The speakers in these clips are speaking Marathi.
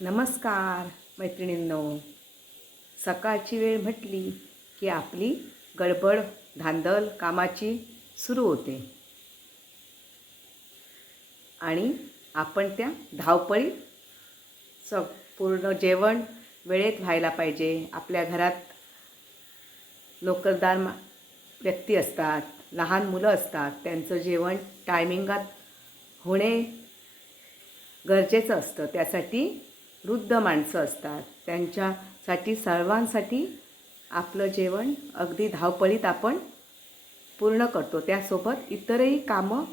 नमस्कार मैत्रिणींनो. सकाळची वेळ म्हटली की आपली गडबड धांदल कामाची सुरू होते आणि आपण त्या धावपळीत पूर्ण जेवण वेळेत व्हायला पाहिजे. आपल्या घरात नोकरदार व्यक्ती असतात, लहान मुलं असतात, त्यांचं जेवण टायमिंगात होणे गरजेचं असतं. त्यासाठी वृद्ध माणसं असतात, त्यांच्यासाठी सर्वांसाठी आपलं जेवण अगदी धावपळीत आपण पूर्ण करतो. त्यासोबत इतरही कामं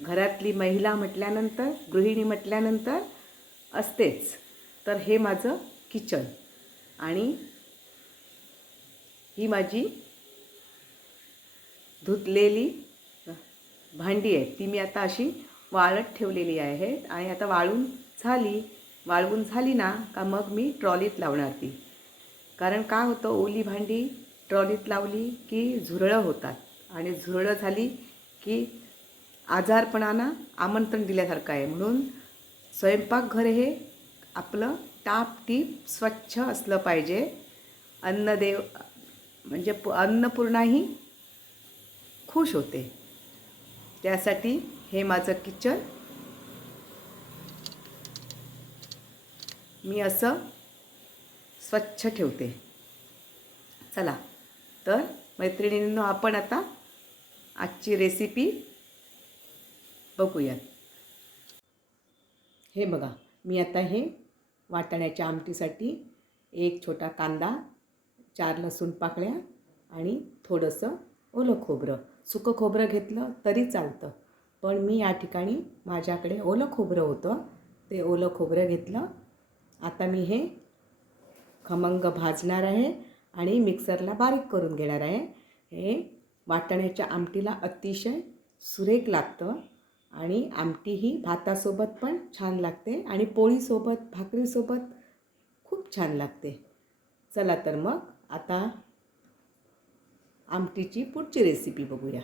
घरातली महिला म्हटल्यानंतर, गृहिणी म्हटल्यानंतर असतेच. तर हे माझं किचन आणि ही माझी धुतलेली भांडी आहेत. ती मी आता अशी वाळत ठेवलेली आहेत आणि आता वाळवून झाली ना का मग मी ट्रॉलीत लावणार ती. कारण काय होतं, ओली भांडी ट्रॉलीत लावली की झुरळं होतात आणि झुरळं झाली की आजारपणानं आमंत्रण दिल्यासारखं आहे. म्हणून स्वयंपाकघर हे आपलं टापटीप स्वच्छ असलं पाहिजे. अन्नदेव म्हणजे अन्नपूर्णाही खुश होते. त्यासाठी हे माझं किचन मी असं स्वच्छ ठेवते. चला तर मैत्रिणींनो, आपण आता आजची रेसिपी बघूयात. हे बघा, मी आता हे वाटाण्याच्या आमटीसाठी एक छोटा कांदा, 4 लसूण पाकळ्या आणि थोडंसं ओलं खोबरं, सुकं खोबरं घेतलं तरी चालतं, पण मी या ठिकाणी माझ्याकडे ओलं खोबरं होतं, ते ओलं खोबरं घेतलं. आता मी हे खमंग भाजणार आहे आणि मिक्सरला बारीक करून घेणार आहे. हे वाटाण्याच्या आमटीला अतिशय सुरेख लागतं आणि आमटी ही भातासोबत पण छान लागते आणि पोळीसोबत, भाकरीसोबत खूप छान लागते. चला तर मग आता आमटीची पुढची रेसिपी बघूया.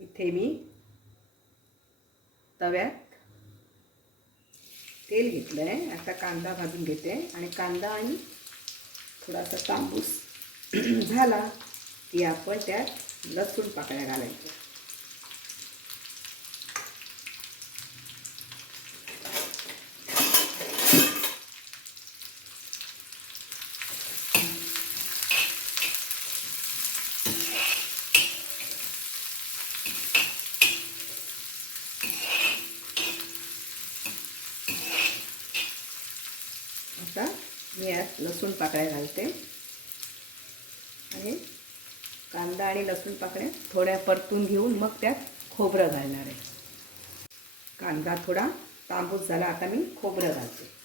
इथे मी तव्यात तेल घेतलं आहे. आता कांदा भाजून घेते आणि कांदा आणि थोडासा तांबूस झाला की आपण त्यात लसूण पाकळ्या घालायच्या. आता मी यात लसूण पाकळ्या घालते आणि कांदा आणि लसूण पाकळ्या थोड्या परतून घेऊन मग त्यात खोबरं घालणार आहे. कांदा थोडा तांबूस झाला, आता मी खोबरं घालते.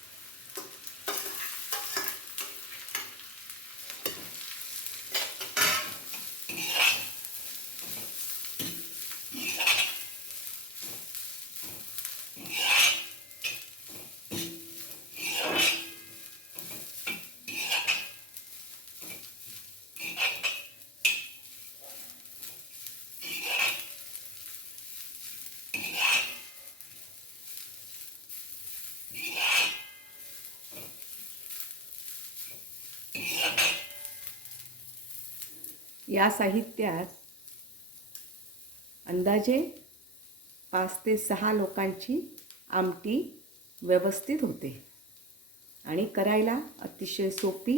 या साहित्यात अंदाजे 5 ते 6 लोकांची आमटी व्यवस्थित होते आणि करायला अतिशय सोपी,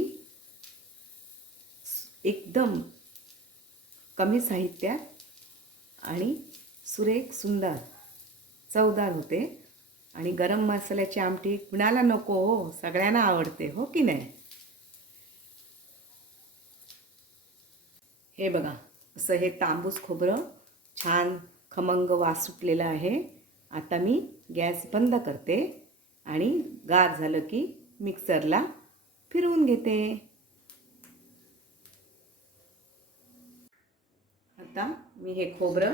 एकदम कमी साहित्यात आणि सुरेख, सुंदर, चवदार होते. आणि गरम मसाल्याची आमटी कुणाला नको हो, सगळ्यांना आवडते, हो की नाही? हे बघा, असं हे तांबूस खोबरं छान खमंग वास सुटलेला आहे. आता मी गॅस बंद करते आणि गार झालं की मिक्सरला फिरवून घेते. आता मी हे खोबरं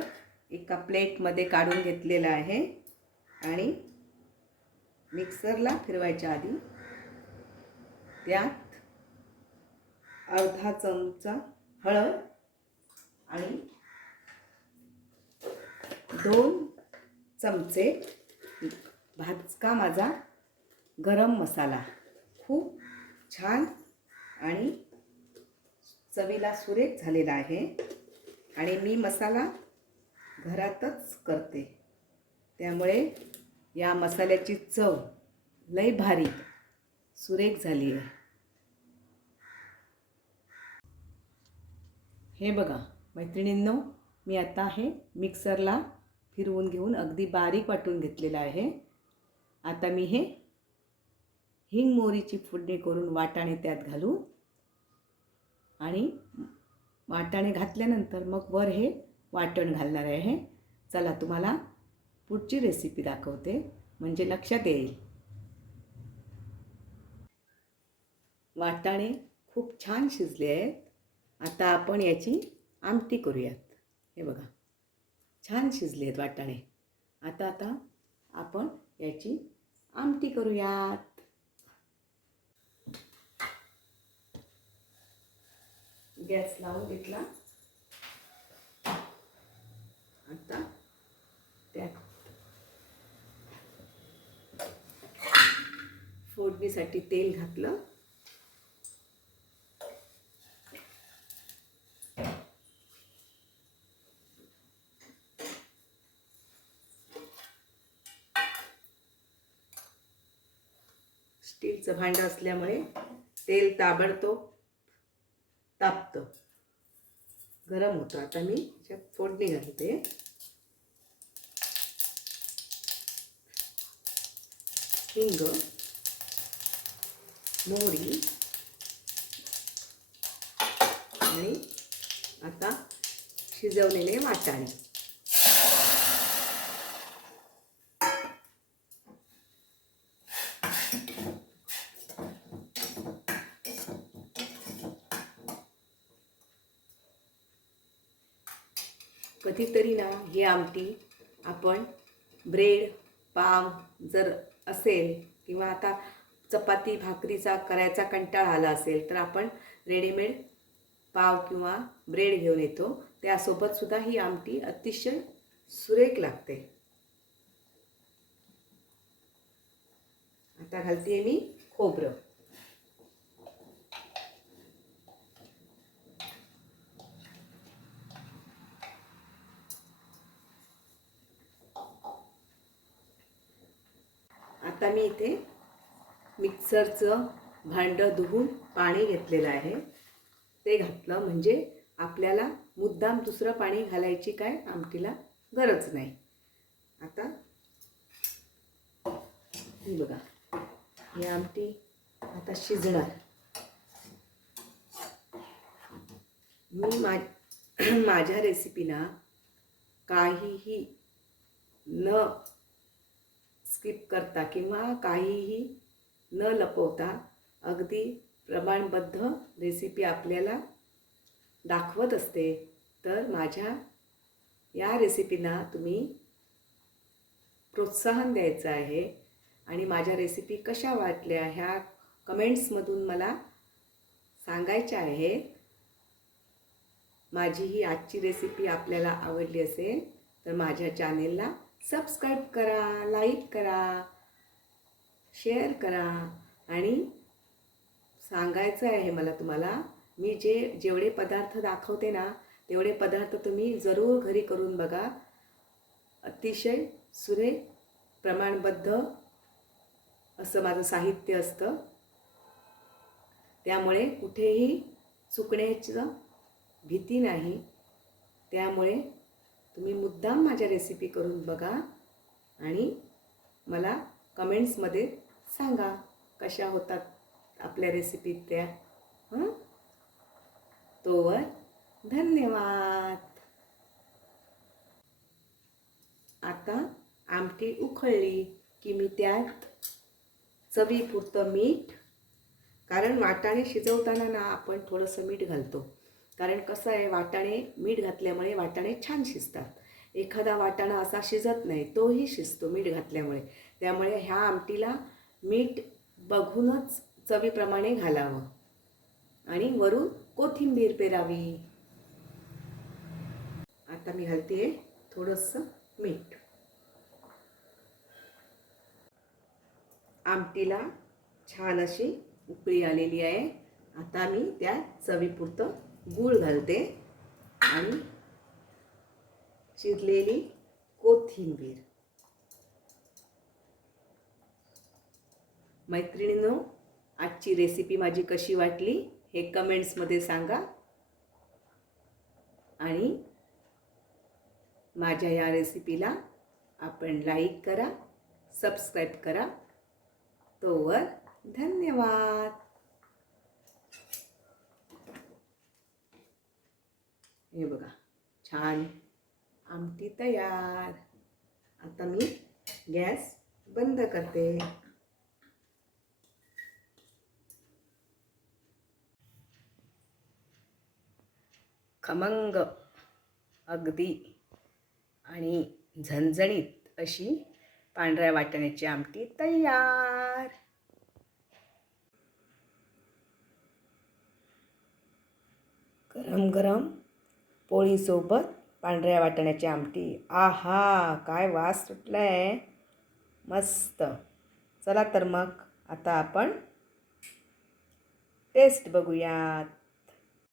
एका प्लेटमध्ये काढून घेतलेलं आहे आणि मिक्सरला फिरवायच्या आधी त्यात अर्धा चमचा हळद आणि 2 चमचे भाजका माझा गरम मसाला खूप छान आणि चवीला सुरेख झालेला आहे आणि मी मसाला घरातच करते, त्यामुळे या मसाल्याची चव लई भारी सुरेख झाली आहे. हे बघा मैत्रिणींनो, मी आता हे मिक्सरला फिरवून घेऊन अगदी बारीक वाटून घेतलेलं आहे. आता मी हे हिंग मोहरीची फोडणी करून वाटाणे त्यात घालू आणि वाटाणे घातल्यानंतर मग वर हे वाटण घालणार आहे. चला तुम्हाला पुढची रेसिपी दाखवते म्हणजे लक्षात येईल. वाटाणे खूप छान शिजले आहेत. आता आपण याची आमटी करूयात. हे बघा छान शिजले आहेत वाटाणे. आता आपण याची आमटी करूयात. गॅस लावून घेतला. आता त्यात फोडणीसाठी तेल घातलं. स्टीलचं भांडं असल्यामुळे तेल ताबडतोब तापतं, गरम होतं. आता मी त्याच्यात फोडणी घालते. हिंग, मोहरी आणि आता शिजवलेले वाटाणे. कधीतरी ना ही आमटी आपण ब्रेड पाव जर असेल किंवा आता चपाती भाकरीचा करायचा कंटाळा आला असेल तर आपण रेडीमेड पाव किंवा ब्रेड घेऊन येतो. त्यासोबत सुद्धा ही आमटी अतिशय सुरेख लागते. आता घालते मी खोबरं. आता मी इथे मिक्सरचं भांडं धुवून पाणी घेतलेलं आहे, ते घातलं म्हणजे आपल्याला मुद्दाम दुसरं पाणी घालायची काय आमटीला गरज नाही. आता ही बघा ही आमटी आता शिजणार. मी माझ्या रेसिपीना काहीही न स्किप करता किंवा काहीही न लपवता अगदी प्रमाणबद्ध रेसिपी आपल्याला दाखवत असते. तर माझ्या या रेसिपीना तुम्ही प्रोत्साहन द्यायचं आहे आणि माझ्या रेसिपी कशा वाटल्या ह्या कमेंट्समधून मला सांगायच्या आहेत. माझी ही आजची रेसिपी आपल्याला आवडली असेल तर माझ्या चॅनेलला सबस्क्राईब करा, लाईक करा, शेअर करा आणि सांगायचं आहे मला तुम्हाला, मी जेवढे पदार्थ दाखवते ना तेवढे पदार्थ तुम्ही जरूर घरी करून बघा. अतिशय सुरेख प्रमाणबद्ध असं माझं साहित्य असतं, त्यामुळे कुठेही चुकण्याचं भीती नाही. त्यामुळे तुम्ही मुद्दाम माझ्या रेसिपी करून बघा आणि मला कमेंट्समध्ये सांगा कशा होतात आपल्या रेसिपीत त्या. तोवर धन्यवाद. आता आमटी उकळली की मी त्यात चवीपुरतं मीठ, कारण वाटाणे शिजवताना ना आपण थोडंसं मीठ घालतो, कारण कसं आहे वाटाणे मीठ घातल्यामुळे वाटाणे छान शिजतात. एखादा वाटाणा असा शिजत नाही, तोही शिजतो मीठ घातल्यामुळे. त्यामुळे ह्या आमटीला मीठ बघूनच चवीप्रमाणे घालावं आणि वरून कोथिंबीर पेरावी. आता मी घालते थोडंसं मीठ. आमटीला छान अशी उकळी आलेली आहे. आता मी त्या चवीपुरतं गूळ घालते आणि चिरलेली कोथिंबीर. मैत्रिणींनो, आजची रेसिपी माझी कशी वाटली हे कमेंट्समध्ये सांगा आणि माझ्या या रेसिपीला आपण लाईक करा, सबस्क्राईब करा. तोवर धन्यवाद. हे बघा, छान आमटी तयार. आता मी गॅस बंद करते. खमंग अगदी आणि झणझणीत अशी पांढऱ्या वाटाण्याची आमटी तयार. गरम गरम पोळीसोबत पांढऱ्या वाटाण्याची आमटी. आहा, काय वास सुटलाय, मस्त. चला तर मग आता आपण टेस्ट बघूयात.